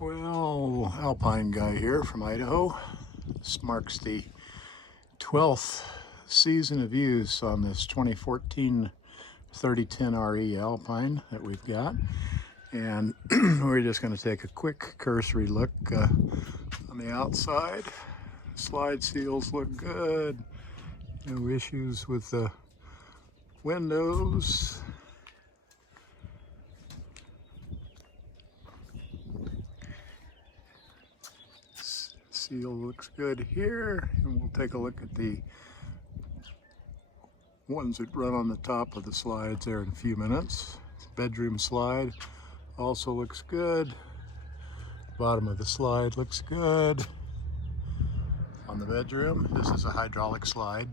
Well, Alpine guy here from Idaho. This marks the 12th season of use on this 2014 3010 RE Alpine that we've got. And we're just going to take a quick cursory look on the outside. Slide seals look good. No issues with the windows. Seal looks good here, and we'll take a look at the ones that run on the top of the slides there in a few minutes. Bedroom slide also looks good. Bottom of the slide looks good. On the bedroom, this is a hydraulic slide.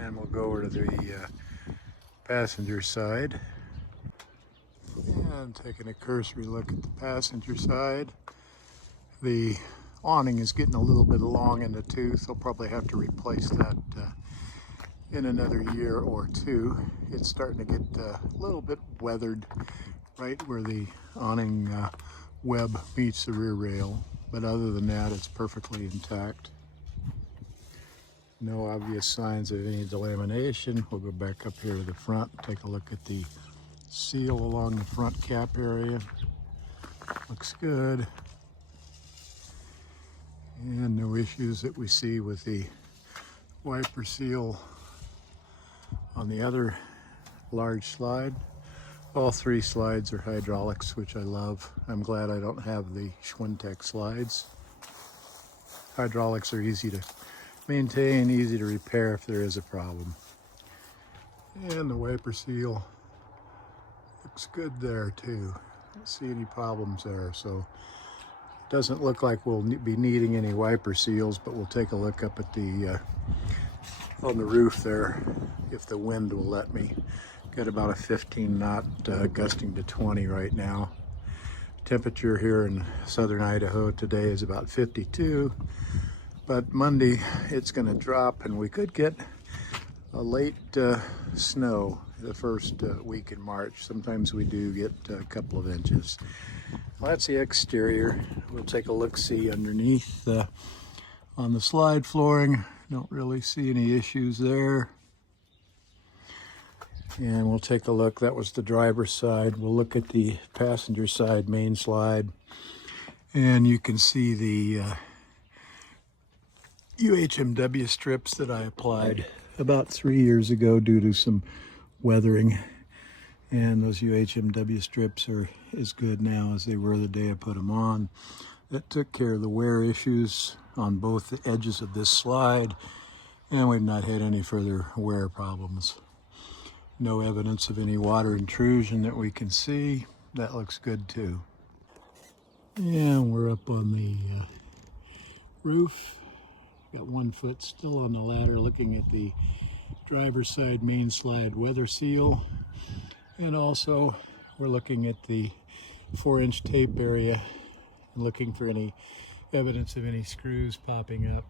And we'll go over to the passenger side. And taking a cursory look at the passenger side. The awning is getting a little bit long in the tooth. They'll probably have to replace that in another year or two. It's starting to get a little bit weathered right where the awning web meets the rear rail. But other than that, it's perfectly intact. No obvious signs of any delamination. We'll go back up here to the front, take a look at the seal along the front cap area. Looks good. And no issues that we see with the wiper seal on the other large slide. All three slides are hydraulics, which I love. I'm glad I don't have the Schwintek slides. Hydraulics are easy to maintain, easy to repair if there is a problem. And the wiper seal looks good there too. Don't see any problems there, so it doesn't look like we'll be needing any wiper seals, but we'll take a look up at the on the roof there if the wind will let me. Got about a 15 knot gusting to 20 right now. Temperature here in southern Idaho today is about 52. But Monday it's going to drop, and we could get a late snow the first week in March. Sometimes we do get a couple of inches. Well, that's the exterior. We'll take a look-see underneath on the slide flooring. Don't really see any issues there. And we'll take a look. That was the driver's side. We'll look at the passenger side main slide, and you can see the UHMW strips that I applied about 3 years ago due to some weathering, and those UHMW strips are as good now as they were the day I put them on. That took care of the wear issues on both the edges of this slide, and we've not had any further wear problems. No evidence of any water intrusion that we can see. That looks good too. And we're up on the roof. Got 1 foot still on the ladder, looking at the driver's side main slide weather seal. And also we're looking at the 4-inch tape area and looking for any evidence of any screws popping up,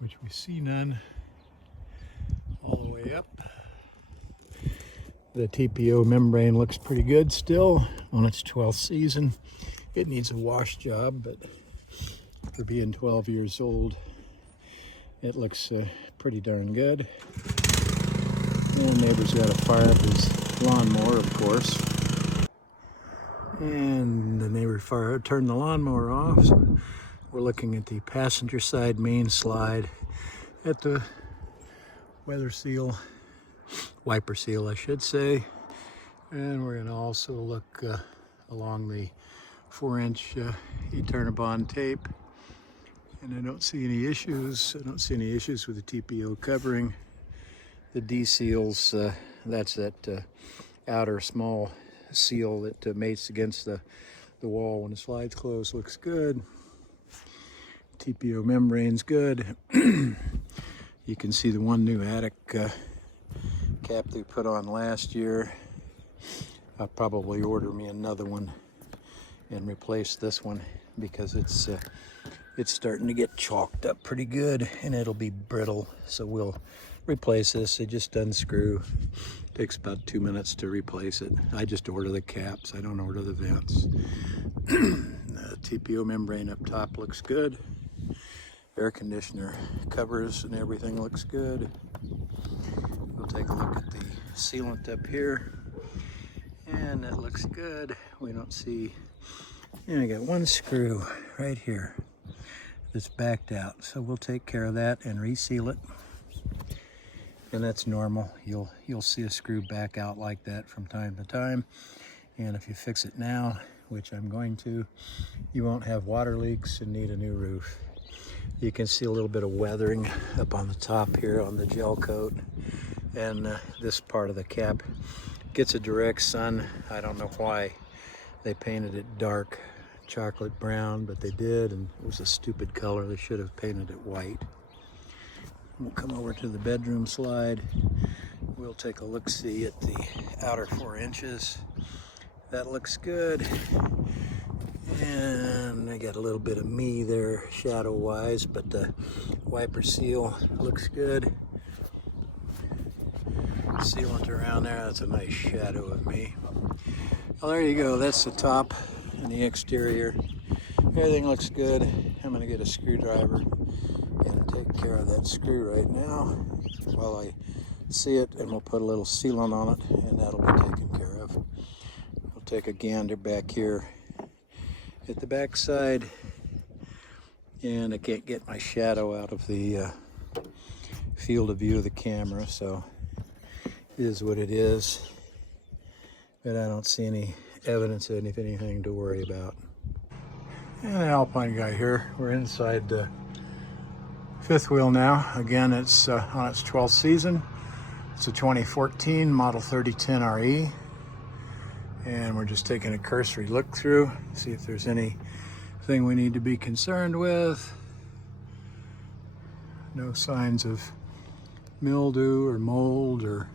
which we see none. All the way up. The TPO membrane looks pretty good still on its 12th season. It needs a wash job, but for being 12 years old, it looks pretty darn good. And neighbor's got to fire up his lawnmower, of course. And the neighbor turned the lawnmower off. So we're looking at the passenger side main slide at the weather seal, wiper seal I should say. And we're going to also look along the 4-inch E-Turnabond tape. And I don't see any issues. I don't see any issues with the TPO covering. The D seals, that's that outer small seal that mates against the wall when the slide's closed. Looks good. TPO membrane's good. You can see the one new attic cap they put on last year. I'll probably order me another one and replace this one because it's it's starting to get chalked up pretty good and it'll be brittle. So we'll replace this. It just unscrew. Takes about 2 minutes to replace it. I just order the caps. I don't order the vents. The TPO membrane up top looks good. Air conditioner covers and everything looks good. We'll take a look at the sealant up here. And it looks good. We don't see, and I got one screw right here that's backed out. So we'll take care of that and reseal it. And that's normal. You'll see a screw back out like that from time to time. And if you fix it now, which I'm going to, you won't have water leaks and need a new roof. You can see a little bit of weathering up on the top here on the gel coat. And this part of the cap gets a direct sun. I don't know why they painted it dark chocolate brown, but they did, and it was a stupid color. They should have painted it white. We'll come over to the bedroom slide. We'll take a look-see at the outer 4 inches. That looks good. And I got a little bit of me there shadow-wise, but the wiper seal looks good. Sealant around there, that's a nice shadow of me. Well, there you go, that's the top and the exterior. Everything looks good. I'm gonna get a screwdriver and take care of that screw right now while I see it, and we'll put a little sealant on it and that'll be taken care of. We'll take a gander back here at the back side, and I can't get my shadow out of the field of view of the camera, so it is what it is, but I don't see any evidence of anything to worry about. And the Alpine guy here, we're inside the fifth wheel now. Again, it's on its 12th season. It's a 2014 Model 3010 RE, and we're just taking a cursory look through, see if there's anything we need to be concerned with. No signs of mildew or mold or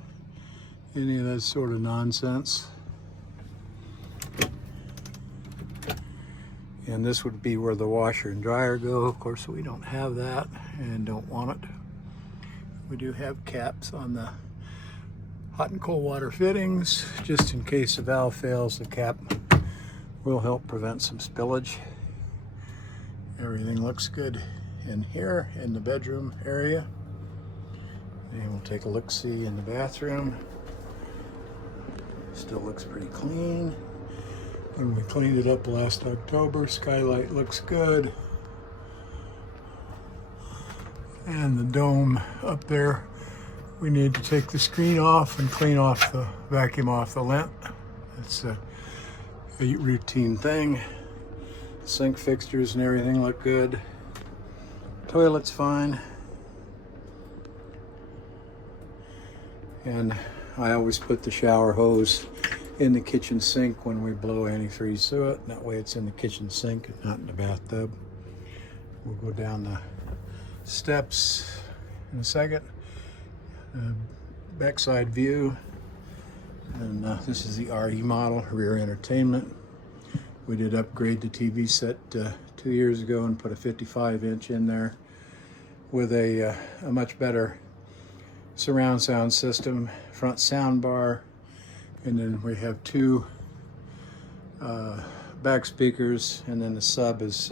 any of that sort of nonsense. And this would be where the washer and dryer go. Of course, we don't have that and don't want it. We do have caps on the hot and cold water fittings, just in case a valve fails. The cap will help prevent some spillage. Everything looks good in here in the bedroom area. And we'll take a look-see in the bathroom. Still looks pretty clean. When we cleaned it up last October, skylight looks good. And the dome up there, we need to take the screen off and clean off the vacuum off the lint. It's a routine thing. Sink fixtures and everything look good. Toilet's fine. And I always put the shower hose in the kitchen sink when we blow antifreeze through it. That way it's in the kitchen sink and not in the bathtub. We'll go down the steps in a second. Backside view. And this is the RE model, rear entertainment. We did upgrade the TV set 2 years ago and put a 55-inch in there with a much better surround sound system, front sound bar, and then we have 2 back speakers, and then the sub is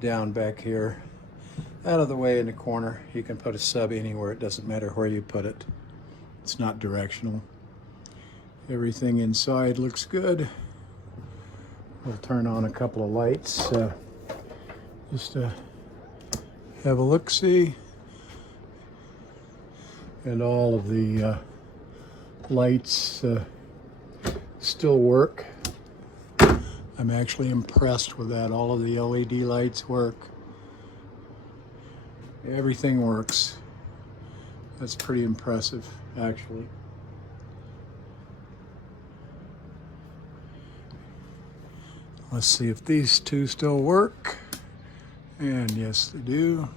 down back here out of the way in the corner. You can put a sub anywhere, it doesn't matter where you put it. It's not directional. Everything inside looks good. We'll turn on a couple of lights just to have a look-see. And all of the lights still work. I'm actually impressed with that. All of the LED lights work. Everything works. That's pretty impressive, actually. Let's see if these 2 still work. And yes, they do.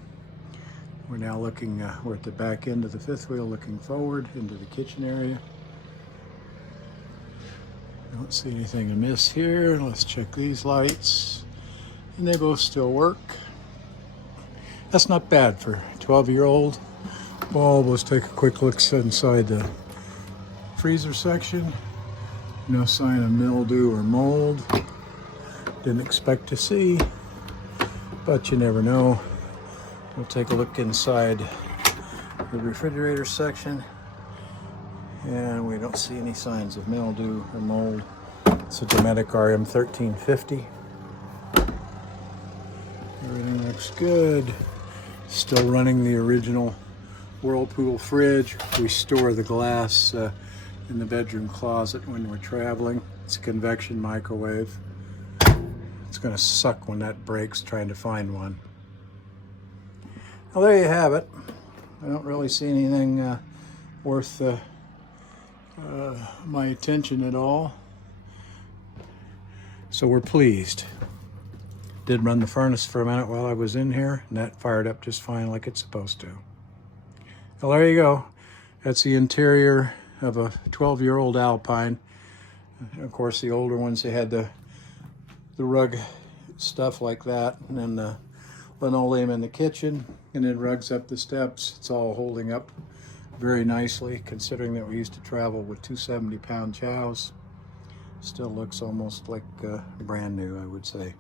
We're now looking, we're at the back end of the fifth wheel, looking forward into the kitchen area. Don't see anything amiss here. Let's check these lights. And they both still work. That's not bad for a 12-year-old. Well, let's take a quick look inside the freezer section. No sign of mildew or mold. Didn't expect to see, but you never know. We'll take a look inside the refrigerator section, and we don't see any signs of mildew or mold. It's a Dometic RM 1350. Everything looks good. Still running the original Whirlpool fridge. We store the glass in the bedroom closet when we're traveling. It's a convection microwave. It's going to suck when that breaks trying to find one. Well, there you have it. I don't really see anything worth my attention at all. So we're pleased. Did run the furnace for a minute while I was in here, and that fired up just fine like it's supposed to. Well, there you go. That's the interior of a 12-year-old Alpine. And of course, the older ones, they had the rug stuff like that, and then the linoleum in the kitchen, and then rugs up the steps. It's all holding up very nicely, considering that we used to travel with 270-pound chows. Still looks almost like brand new, I would say.